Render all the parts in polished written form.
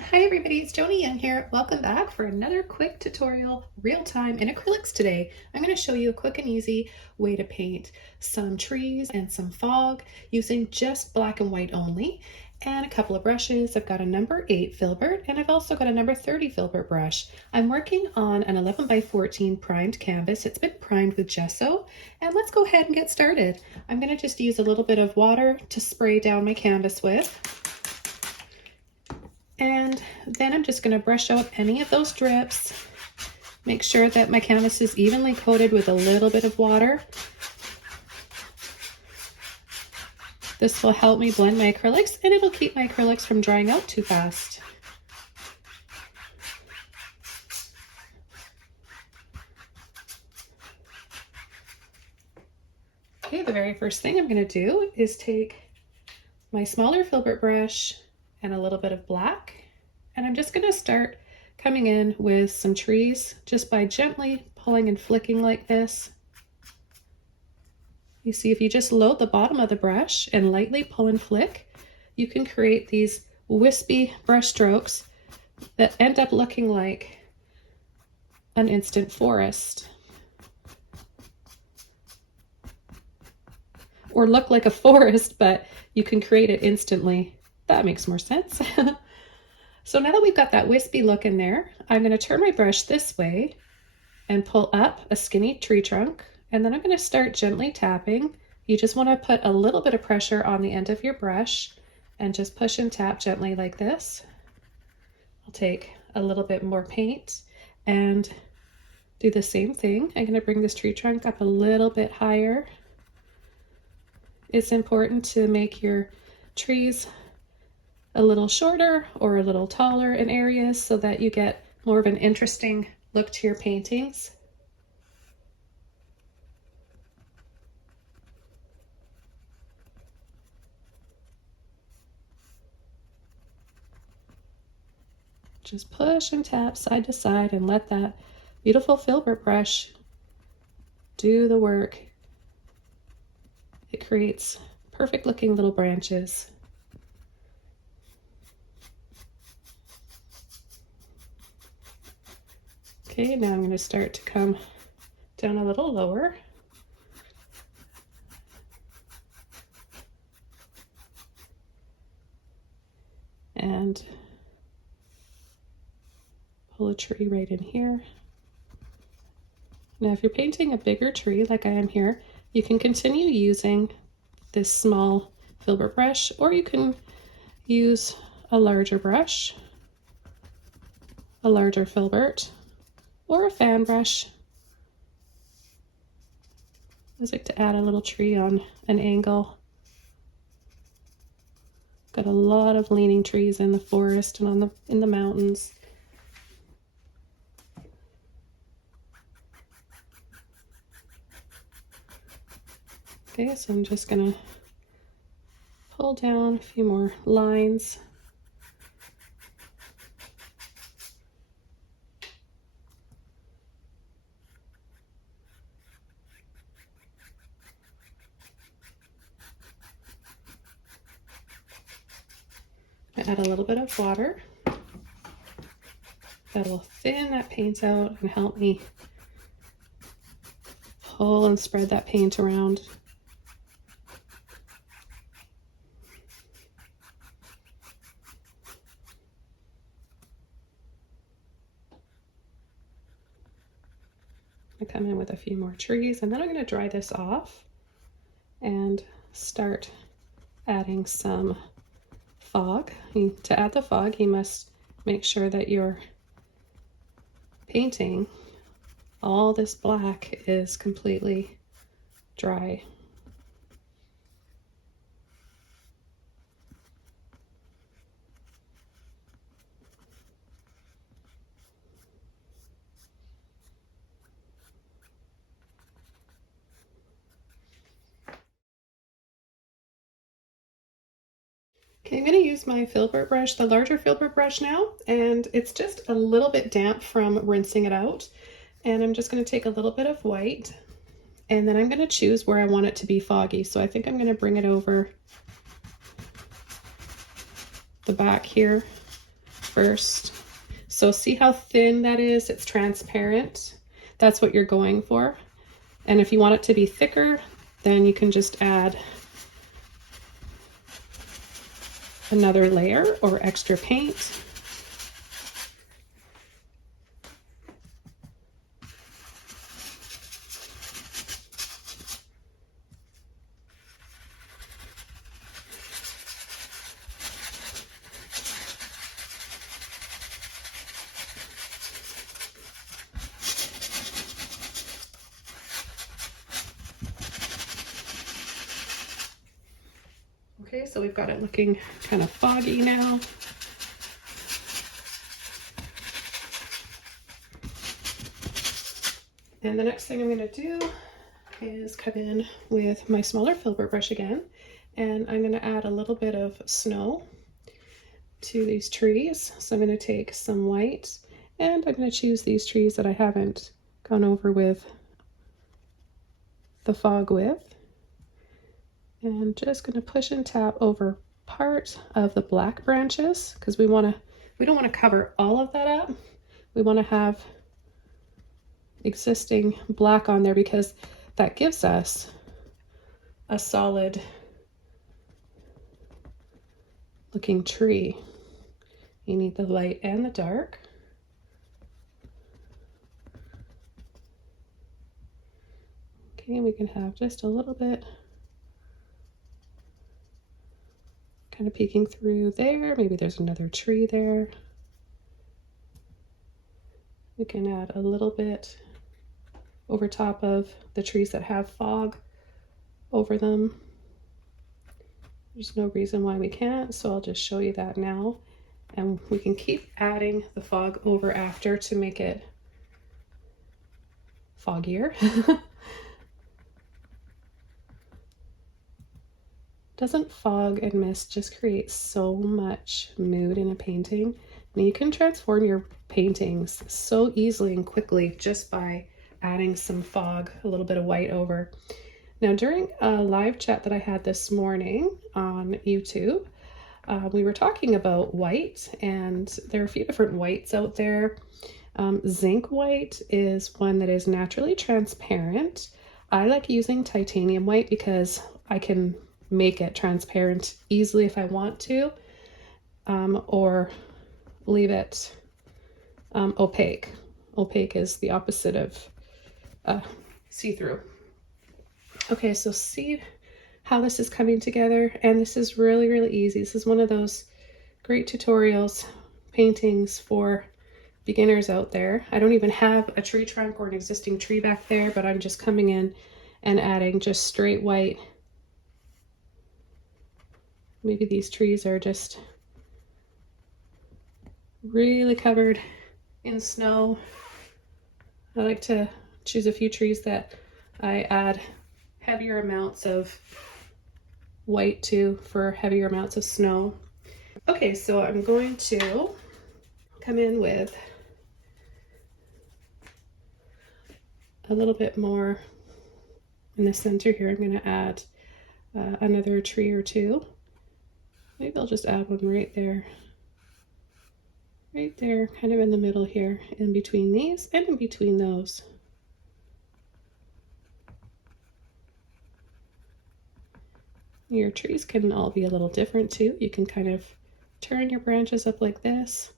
Hi everybody, it's Joni Young here. Welcome back for another quick tutorial, real time in acrylics today. I'm going to show you a quick and easy way to paint some trees and some fog using just black and white only and a couple of brushes. I've got a number 8 filbert and I've also got a number 30 filbert brush. I'm working on an 11 by 14 primed canvas. It's been primed with gesso, and let's go ahead and get started. I'm going to just use a little bit of water to spray down my canvas with. And then I'm just going to brush out any of those drips. Make sure that my canvas is evenly coated with a little bit of water. This will help me blend my acrylics, and it'll keep my acrylics from drying out too fast. Okay, the very first thing I'm going to do is take my smaller filbert brush and a little bit of black, and I'm just going to start coming in with some trees just by gently pulling and flicking like this. You see, if you just load the bottom of the brush and lightly pull and flick, you can create these wispy brush strokes that end up looking like an instant forest. Or look like a forest, but you can create it instantly. That makes more sense. So now that we've got that wispy look in there, I'm going to turn my brush this way and pull up a skinny tree trunk, and then I'm going to start gently tapping. You just want to put a little bit of pressure on the end of your brush and just push and tap gently like this. I'll take a little bit more paint and do the same thing. I'm going to bring this tree trunk up a little bit higher. It's important to make your trees a little shorter or a little taller in areas so that you get more of an interesting look to your paintings. Just push and tap side to side and let that beautiful filbert brush do the work. It creates perfect looking little branches. Okay, now I'm going to start to come down a little lower. And pull a tree right in here. Now, if you're painting a bigger tree like I am here, you can continue using this small filbert brush, or you can use a larger brush, a larger filbert, or a fan brush. I like to add a little tree on an angle. Got a lot of leaning trees in the forest and in the mountains. Okay, so I'm just gonna pull down a few more lines. I add a little bit of water. That will thin that paint out and help me pull and spread that paint around. I come in with a few more trees, and then I'm going to dry this off and start adding some fog. To add the fog, you must make sure that you're painting all this black is completely dry. Okay, I'm going to use my filbert brush, the larger filbert brush now, and it's just a little bit damp from rinsing it out. And I'm just going to take a little bit of white, and then I'm going to choose where I want it to be foggy. So I think I'm going to bring it over the back here first. So see how thin that is? It's transparent. That's what you're going for. And if you want it to be thicker, then you can just add another layer or extra paint. Okay, so we've got it looking kind of foggy now. And the next thing I'm going to do is come in with my smaller filbert brush again, and I'm going to add a little bit of snow to these trees. So I'm going to take some white, and I'm going to choose these trees that I haven't gone over with the fog with. And I'm just going to push and tap over part of the black branches because we don't want to cover all of that up. We want to have existing black on there because that gives us a solid looking tree. You need the light and the dark. Okay, we can have just a little bit kind of peeking through there. Maybe there's another tree there. We can add a little bit over top of the trees that have fog over them. There's no reason why we can't, so I'll just show you that now. And we can keep adding the fog over after to make it foggier. Doesn't fog and mist just create so much mood in a painting? And you can transform your paintings so easily and quickly just by adding some fog, a little bit of white over. Now, during a live chat that I had this morning on YouTube, we were talking about white, and there are a few different whites out there. Zinc white is one that is naturally transparent. I like using titanium white because I can make it transparent easily if I want to, or leave it opaque. Opaque is the opposite of see-through. Okay, so see how this is coming together, and this is really, really easy. This is one of those great tutorials, paintings for beginners out there. I don't even have a tree trunk or an existing tree back there, but I'm just coming in and adding just straight white. Maybe these trees are just really covered in snow. I like to choose a few trees that I add heavier amounts of white to for heavier amounts of snow. Okay, so I'm going to come in with a little bit more in the center here. I'm going to add another tree or two. Maybe I'll just add one right there, kind of in the middle here, in between these and in between those. Your trees can all be a little different too. You can kind of turn your branches up like this,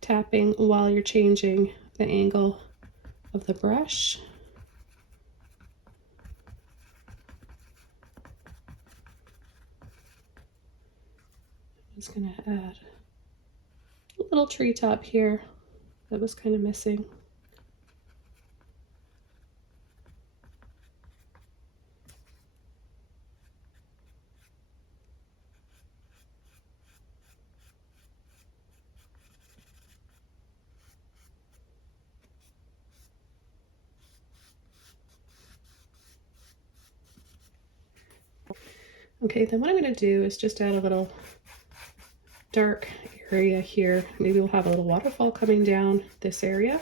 tapping while you're changing the angle of the brush. I'm just going to add a little tree top here that was kind of missing. Okay, then what I'm going to do is just add a little dark area here. Maybe we'll have a little waterfall coming down this area.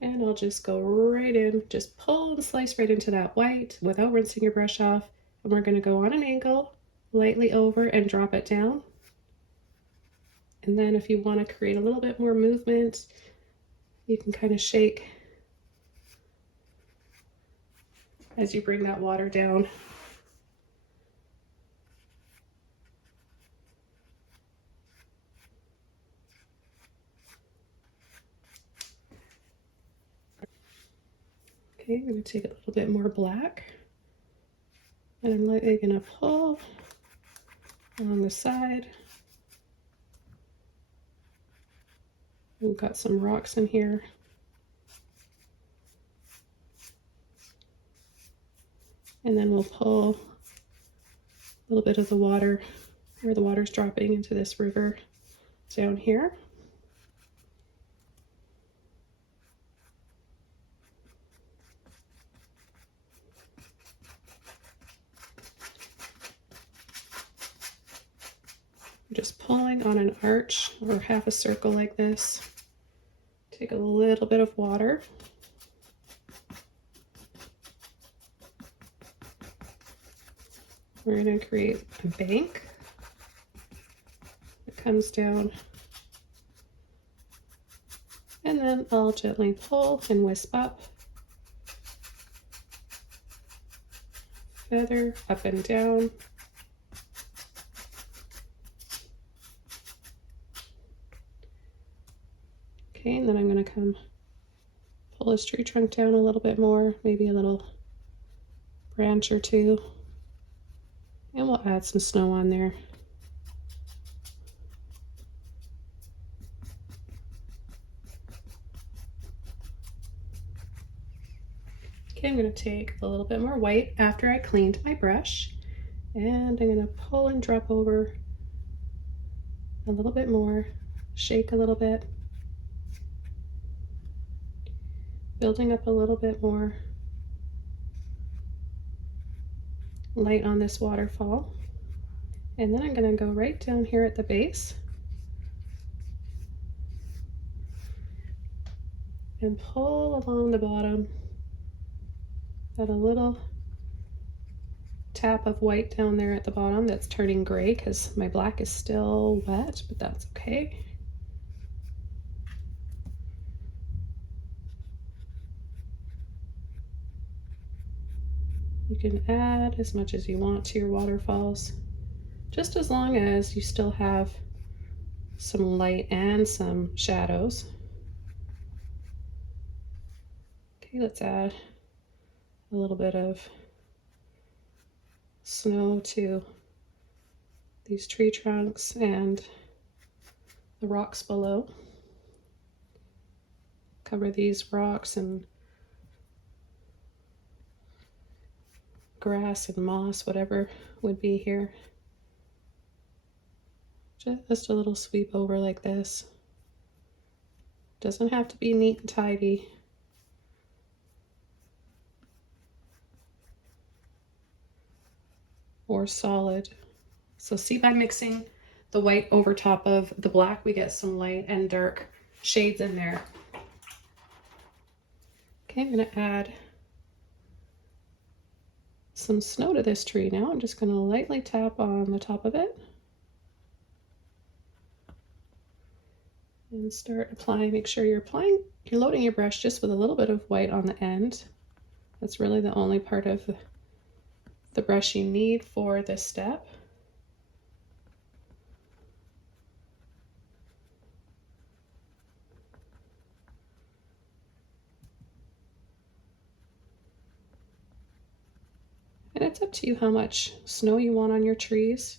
And I'll just go right in, just pull and slice right into that white without rinsing your brush off. And we're going to go on an angle, lightly over and drop it down. And then if you want to create a little bit more movement, you can kind of shake as you bring that water down. Okay, I'm going to take a little bit more black, and I'm lightly going to pull along the side. We've got some rocks in here. And then we'll pull a little bit of the water, where the water's dropping into this river down here. Just pulling on an arch or half a circle like this. Take a little bit of water. We're going to create a bank that comes down, and then I'll gently pull and wisp up, feather up and down. Okay, and then I'm going to come pull this tree trunk down a little bit more, maybe a little branch or two, and we'll add some snow on there. Okay, I'm going to take a little bit more white after I cleaned my brush, and I'm going to pull and drop over a little bit more, shake a little bit, building up a little bit more light on this waterfall. And then I'm going to go right down here at the base and pull along the bottom, add a little tap of white down there at the bottom that's turning gray because my black is still wet, but that's okay. You can add as much as you want to your waterfalls, just as long as you still have some light and some shadows. Okay, let's add a little bit of snow to these tree trunks and the rocks below. Cover these rocks and grass and moss, whatever would be here. Just a little sweep over like this. Doesn't have to be neat and tidy. Or solid. So see, by mixing the white over top of the black, we get some light and dark shades in there. Okay, I'm going to add some snow to this tree now. I'm just going to lightly tap on the top of it and start applying. Make sure you're loading your brush just with a little bit of white on the end. That's really the only part of the brush you need for this step. And it's up to you how much snow you want on your trees.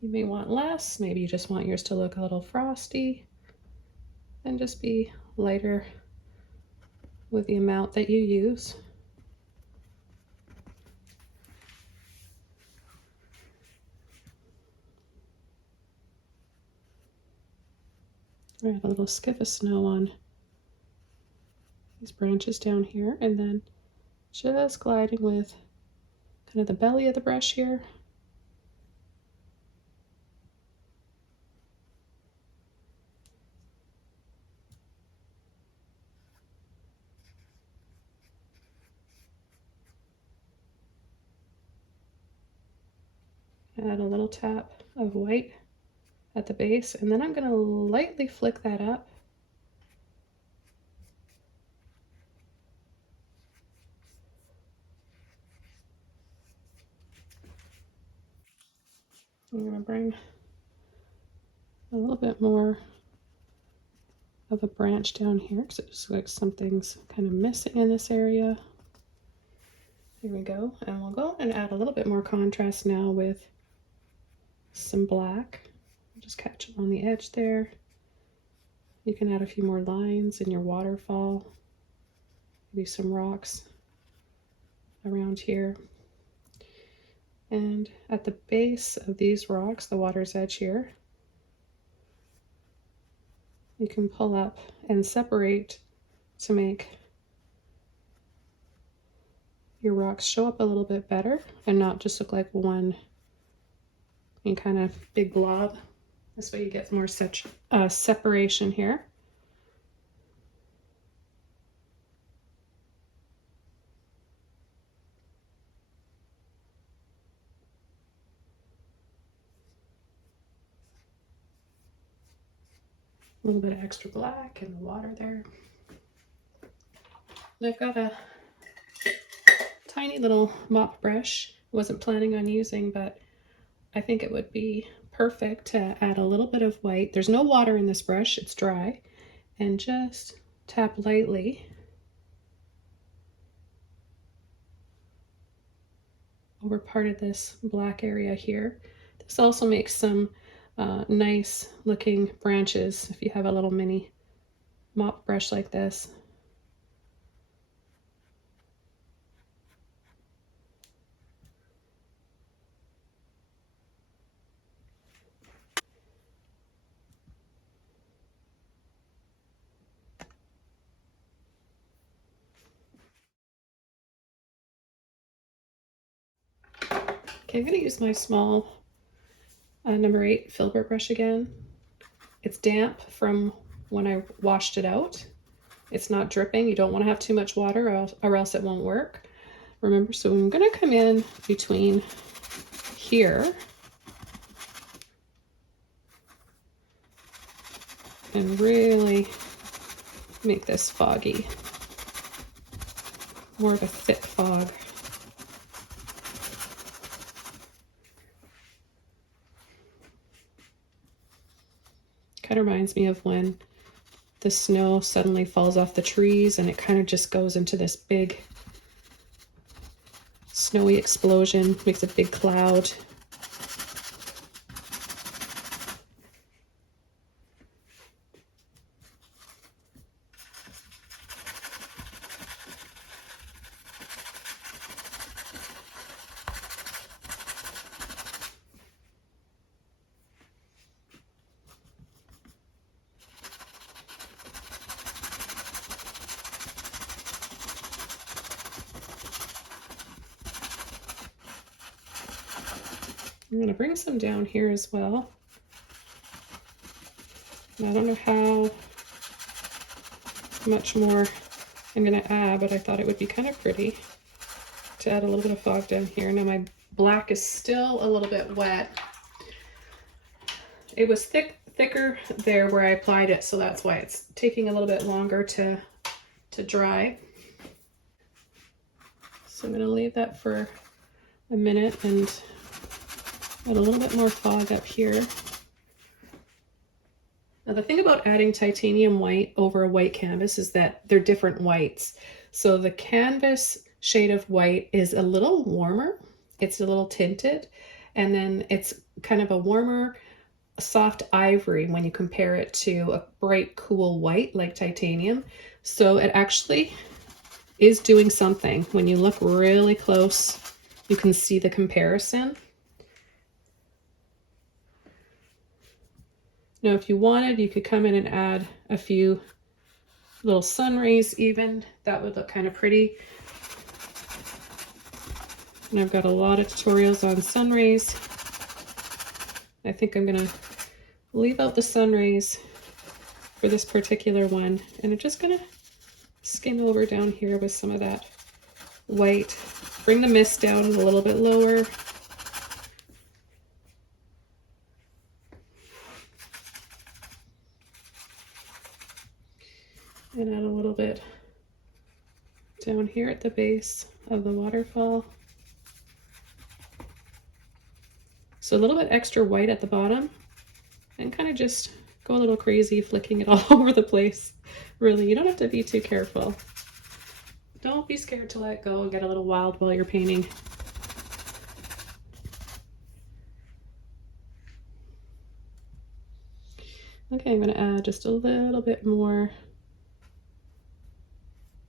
You may want less, maybe you just want yours to look a little frosty, and just be lighter with the amount that you use. Add a little skip of snow on these branches down here, and then just gliding with kind of the belly of the brush here. Add a little tap of white at the base, and then I'm going to lightly flick that up. I'm going to bring a little bit more of a branch down here because it just looks like something's kind of missing in this area. There we go. And we'll go and add a little bit more contrast now with some black. Just catch it on the edge there. You can add a few more lines in your waterfall, maybe some rocks around here. And at the base of these rocks, the water's edge here, you can pull up and separate to make your rocks show up a little bit better and not just look like one kind of big blob. This way you get more such separation here. A little bit of extra black in the water there. And I've got a tiny little mop brush. I wasn't planning on using, but I think it would be perfect to add a little bit of white. There's no water in this brush, it's dry. And just tap lightly over part of this black area here. This also makes some nice looking branches if you have a little mini mop brush like this. Okay, I'm going to use my small number 8 filbert brush again. It's damp from when I washed it out. It's not dripping. You don't want to have too much water or else it won't work. Remember, so I'm going to come in between here and really make this foggy. More of a thick fog. Kind of reminds me of when the snow suddenly falls off the trees and it kind of just goes into this big snowy explosion, makes a big cloud. I'm going to bring some down here as well. And I don't know how much more I'm going to add, but I thought it would be kind of pretty to add a little bit of fog down here. Now my black is still a little bit wet. It was thicker there where I applied it, so that's why it's taking a little bit longer to dry. So I'm going to leave that for a minute and add a little bit more fog up here. Now the thing about adding titanium white over a white canvas is that they're different whites. So the canvas shade of white is a little warmer, it's a little tinted, and then it's kind of a warmer, soft ivory when you compare it to a bright, cool white like titanium. So it actually is doing something. When you look really close, you can see the comparison. Now, if you wanted, you could come in and add a few little sun rays even. That would look kind of pretty. And I've got a lot of tutorials on sun rays. I think I'm going to leave out the sun rays for this particular one. And I'm just going to skim over down here with some of that white. Bring the mist down a little bit lower. and add a little bit down here at the base of the waterfall. So a little bit extra white at the bottom, and kind of just go a little crazy flicking it all over the place. Really, you don't have to be too careful. Don't be scared to let go and get a little wild while you're painting. Okay, I'm going to add just a little bit more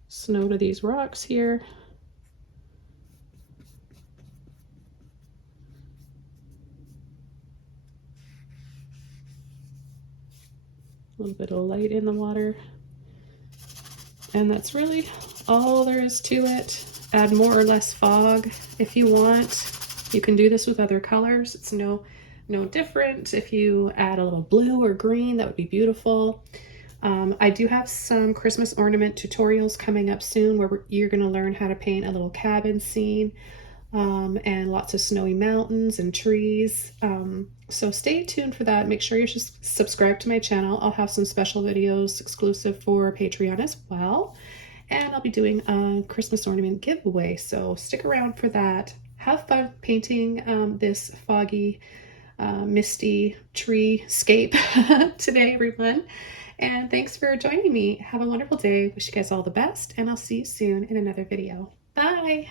snow to these rocks here. A little bit of light in the water. And that's really all there is to it. Add more or less fog if you want. You can do this with other colors. It's no different. If you add a little blue or green, that would be beautiful. I do have some Christmas ornament tutorials coming up soon where you're going to learn how to paint a little cabin scene and lots of snowy mountains and trees. So stay tuned for that. Make sure you're subscribed to my channel. I'll have some special videos exclusive for Patreon as well. And I'll be doing a Christmas ornament giveaway. So stick around for that. Have fun painting this foggy, misty treescape today, everyone. And thanks for joining me. Have a wonderful day. Wish you guys all the best, and I'll see you soon in another video. Bye.